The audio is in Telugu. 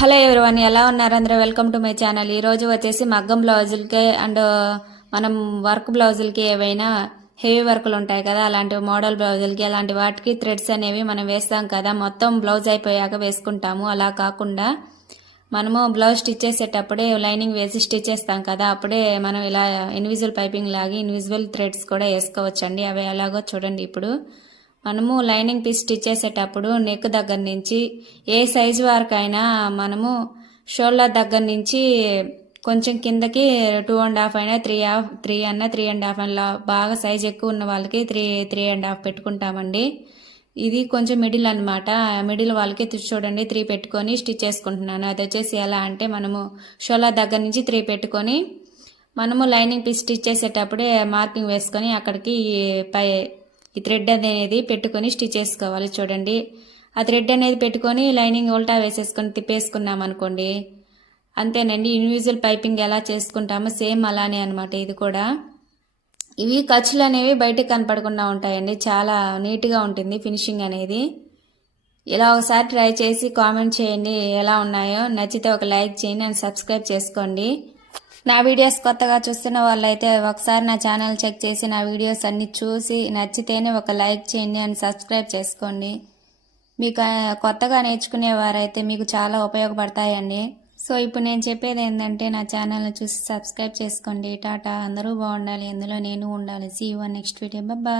హలో ఎవరివన్ ఎలా ఉన్నారు అందరూ? Welcome to my channel. ఈరోజు వచ్చేసి మగ్గం బ్లౌజులకి అండ్ మనం వర్క్ బ్లౌజులకి ఏవైనా హెవీ వర్కులు ఉంటాయి కదా అలాంటి మోడల్ బ్లౌజులకి అలాంటి వాటికి థ్రెడ్స్ అనేవి మనం వేస్తాం కదా. మొత్తం బ్లౌజ్ అయిపోయాక వేసుకుంటాము. అలా కాకుండా మనము బ్లౌజ్ స్టిచ్ చేసేటప్పుడే లైనింగ్ వేసి స్టిచ్ చేస్తాం కదా. అప్పుడే మనం ఇలా ఇన్విజువల్ పైపింగ్ లాగి ఇన్విజువల్ థ్రెడ్స్ కూడా వేసుకోవచ్చండి. అవి ఎలాగో చూడండి ఇప్పుడు. మనము లైనింగ్ పీస్ స్టిచ్ చేసేటప్పుడు నెక్ దగ్గర నుంచి ఏ సైజు వరకైనా మనము షోల్డర్ దగ్గర నుంచి కొంచెం కిందకి టూ అండ్ హాఫ్ అయినా త్రీ హాఫ్ త్రీ అన్న త్రీ అండ్ హాఫ్ అలా బాగా సైజ్ ఎక్కువ ఉన్న వాళ్ళకి త్రీ త్రీ అండ్ హాఫ్ పెట్టుకుంటామండి. ఇది కొంచెం మిడిల్ అనమాట మిడిల్ వాళ్ళకి చూడండి త్రీ పెట్టుకొని స్టిచ్ చేసుకుంటున్నాను. అది వచ్చేసి ఎలా అంటే మనము షోలా దగ్గర నుంచి త్రీ పెట్టుకొని మనము లైనింగ్ పీస్ స్టిచ్ చేసేటప్పుడే మార్కింగ్ వేసుకొని అక్కడికి పై ఈ థ్రెడ్ అనేది పెట్టుకొని స్టిచ్ చేసుకోవాలి చూడండి. ఆ థ్రెడ్ అనేది పెట్టుకొని లైనింగ్ ఉల్టా వేసేసుకొని తిప్పేసుకున్నాం అనుకోండి. అంతేనండి ఇన్విజువల్ పైపింగ్ ఎలా చేసుకుంటామో సేమ్ అలానే అనమాట ఇది కూడా. ఇవి ఖర్చులు అనేవి బయటకు కనపడకుండా ఉంటాయండి. చాలా నీట్గా ఉంటుంది ఫినిషింగ్ అనేది. ఇలా ఒకసారి ట్రై చేసి కామెంట్ చేయండి ఎలా ఉన్నాయో. నచ్చితే ఒక లైక్ చేయండి అండ్ సబ్స్క్రైబ్ చేసుకోండి. నా వీడియోస్ కొత్తగా చూస్తున్న వాళ్ళైతే ఒకసారి నా ఛానల్ చెక్ చేసి నా వీడియోస్ అన్ని చూసి నచ్చితేనే ఒక లైక్ చేయండి అండ్ సబ్స్క్రైబ్ చేసుకోండి. మీకు కొత్తగా కొత్తగా నేర్చుకునేవారైతే మీకు చాలా ఉపయోగపడతాయండి. సో ఇప్పుడు నేను చెప్పేది ఏంటంటే నా ఛానల్ని చూసి సబ్స్క్రైబ్ చేసుకోండి. టాటా అందరూ బాగుండాలి. ఎందులో నేను ఉండాలి. See one next video bye